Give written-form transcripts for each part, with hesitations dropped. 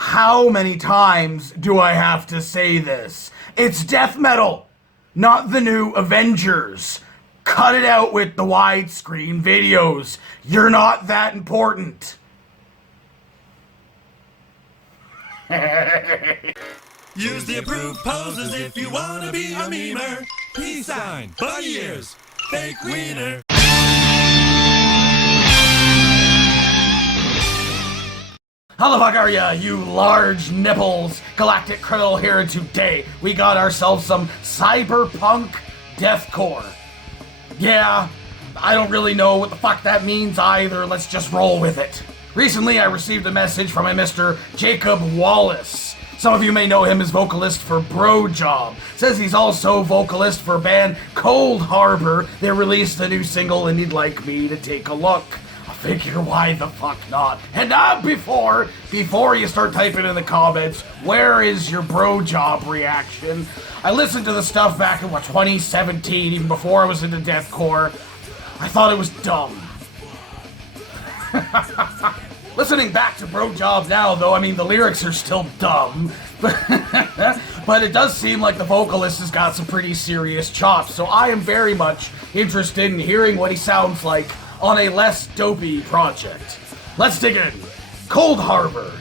How many times do I have to say this? It's death metal, not the new Avengers. Cut it out with the widescreen videos. You're not that important. Use the approved poses if you wanna be a memer. Peace sign, bunny ears, fake wiener. How the fuck are ya, you large nipples? Galactic Krill here, and today we got ourselves some cyberpunk deathcore. Yeah, I don't really know what the fuck that means either, let's just roll with it. Recently I received a message from a Mr. Jacob Wallace. Some of you may know him as vocalist for BROJOB. Says he's also vocalist for band Coldharbour. They released a new single and he'd like me to take a look. I figure why the fuck not. And now before you start typing in the comments, where is your BROJOB reaction? I listened to the stuff back in 2017, even before I was into deathcore. I thought it was dumb. Listening back to BROJOB now, though, I mean, the lyrics are still dumb. But it does seem like the vocalist has got some pretty serious chops, so I am very much interested in hearing what he sounds like on a less dopey project. Let's dig in. Coldharbour.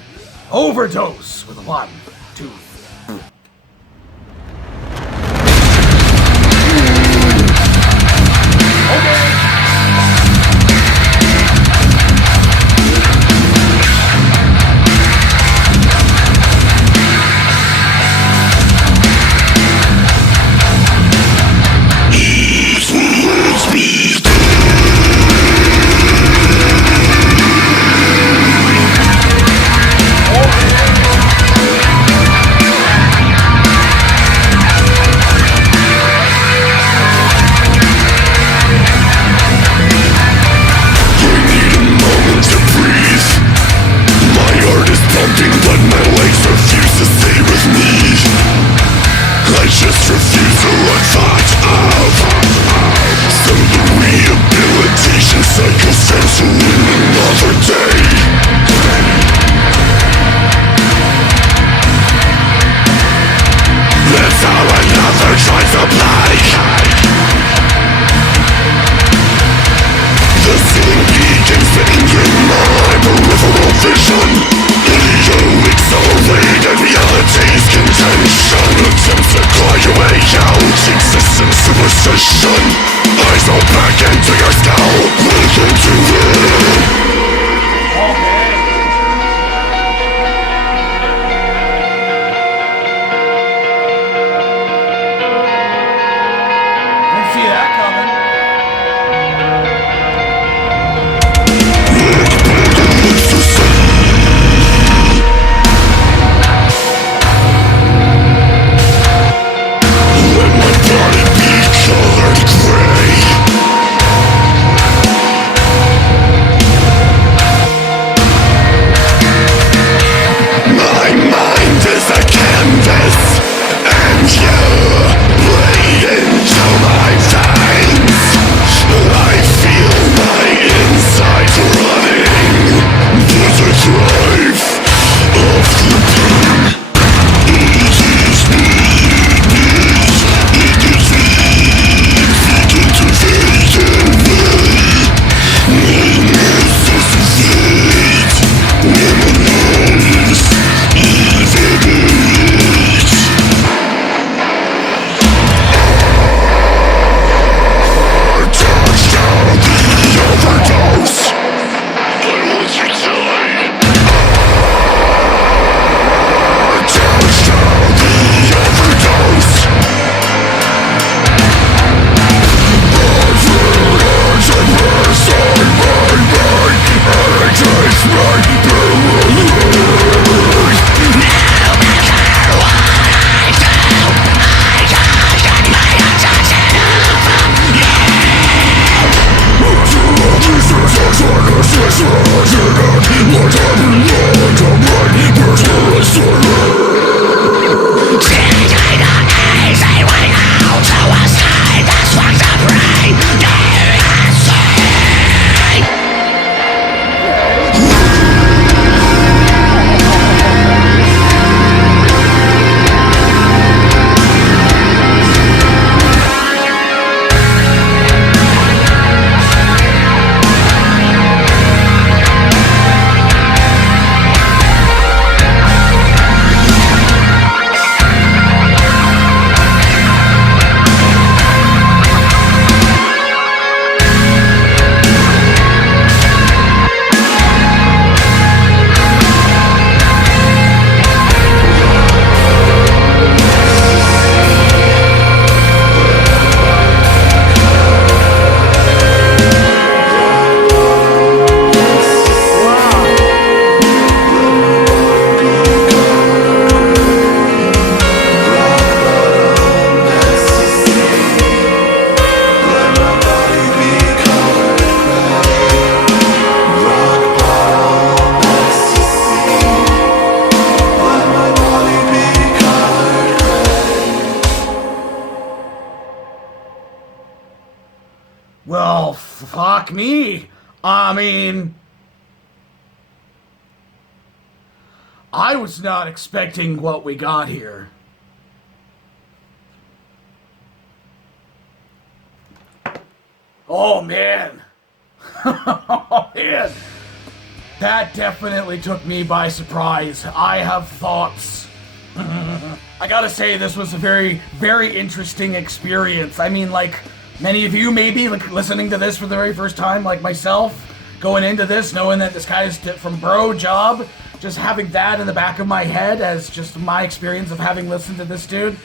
Overdose with 1, 2, 3. Okay. fuck me. I mean, I was not expecting what we got here. Oh, man. Oh, man. That definitely took me by surprise. I have thoughts. I gotta say, this was a very, very interesting experience. I mean, like, many of you maybe, like, listening to this for the very first time, like myself, going into this, knowing that this guy is from BROJOB, just having that in the back of my head as just my experience of having listened to this dude,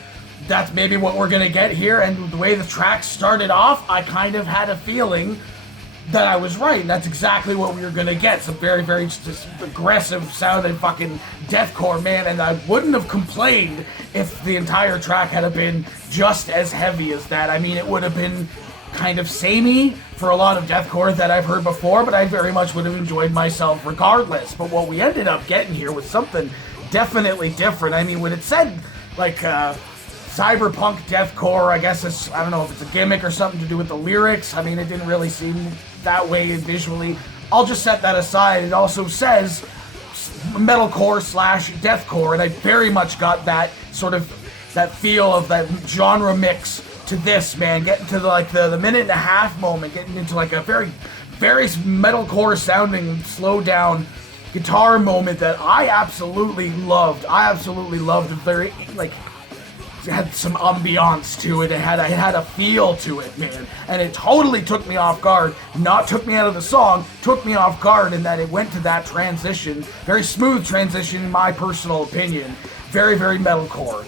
that's maybe what we're gonna get here. And the way the track started off, I kind of had a feeling that I was right. That's exactly what we were gonna get. Some very, very just aggressive sounding fucking deathcore, man. And I wouldn't have complained if the entire track had been just as heavy as that. I mean, it would have been kind of samey for a lot of deathcore that I've heard before, but I very much would have enjoyed myself regardless. But what we ended up getting here was something definitely different. I mean, when it said, like, cyberpunk deathcore, I guess it's, I don't know if it's a gimmick or something to do with the lyrics. I mean, it didn't really seem that way visually. I'll just set that aside. It also says metalcore slash deathcore, and I very much got that sort of, that feel of that genre mix to this, man. Getting to the minute and a half moment, getting into like a very, very metalcore sounding, slow down guitar moment that I absolutely loved. I absolutely loved the very, like, it had some ambiance to it. It had a feel to it, man. And it totally took me off guard. Not took me out of the song, took me off guard in that it went to that transition. Very smooth transition in my personal opinion. Very, very metalcore.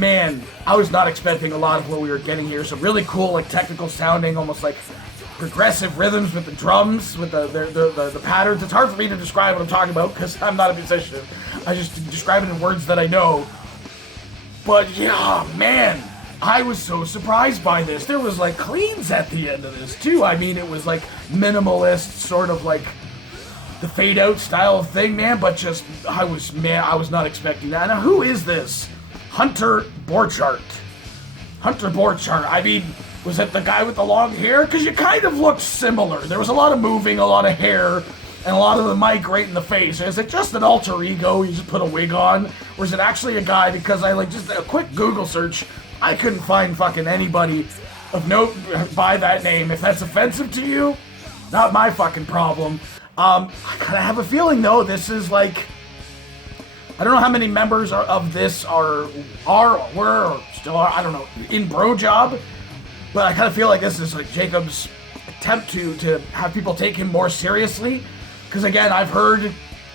Man, I was not expecting a lot of what we were getting here. Some really cool, like, technical sounding, almost like progressive rhythms with the drums, with the patterns. It's hard for me to describe what I'm talking about because I'm not a musician. I just describe it in words that I know. But yeah, man, I was so surprised by this. There was like cleans at the end of this too. I mean, it was like minimalist, sort of like the fade out style thing, man. But just, I was not expecting that. Now, who is this? Hunter Borchardt. Hunter Borchardt. I mean, was it the guy with the long hair? Because you kind of looked similar. There was a lot of moving, a lot of hair, and a lot of the mic right in the face. Is it just an alter ego? You just put a wig on? Or is it actually a guy? Because I, like, just a quick Google search, I couldn't find fucking anybody of note by that name. If that's offensive to you, not my fucking problem. I kind of have a feeling, though, this is like, I don't know how many members of this were, or still are, I don't know, in BROJOB, but I kind of feel like this is like Jacob's attempt to have people take him more seriously. Because again, I've heard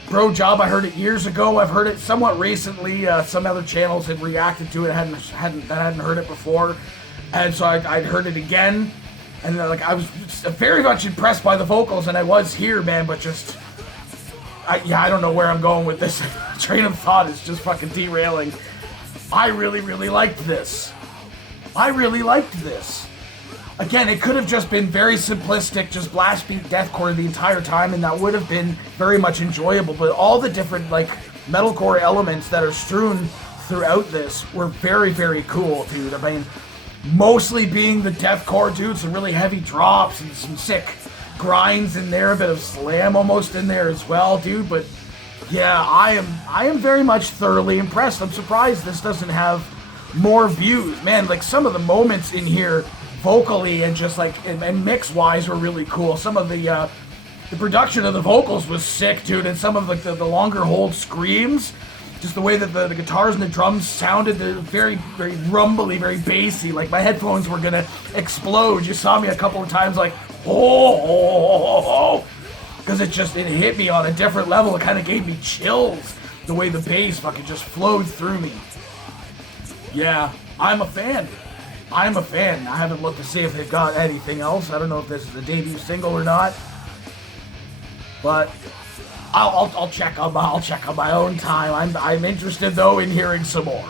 BROJOB, I heard it years ago, I've heard it somewhat recently, some other channels had reacted to it, I hadn't heard it before, and so I'd heard it again, and like I was very much impressed by the vocals, and I was here, man, but just, I don't know where I'm going with this. Train of thought is just fucking derailing. I really, really liked this. Again, it could have just been very simplistic, just blast beat deathcore the entire time, and that would have been very much enjoyable, but all the different, like, metalcore elements that are strewn throughout this were very, very cool, dude. I mean, mostly being the deathcore, dude, some really heavy drops and some sick grinds in there, a bit of slam almost in there as well, dude, but yeah, I am very much thoroughly impressed. I'm surprised this doesn't have more views. Man, like, some of the moments in here vocally and just like and mix-wise were really cool. Some of the production of the vocals was sick, dude, and some of like the longer hold screams, just the way that the guitars and the drums sounded, very, very rumbly, very bassy. Like, my headphones were gonna explode. You saw me a couple of times like, oh, because it hit me on a different level. It kind of gave me chills, the way the bass fucking just flowed through me. Yeah, I'm a fan. I haven't looked to see if they've got anything else. I don't know if this is a debut single or not, but I'll check on my own time. I'm interested though in hearing some more.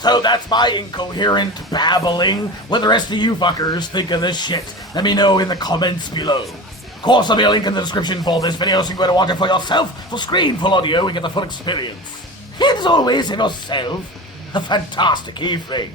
So that's my incoherent babbling. What the rest of you fuckers think of this shit? Let me know in the comments below. Of course, there'll be a link in the description for this video, so you can go and watch it for yourself. For screen full audio, and get the full experience. And as always, have yourself a fantastic evening.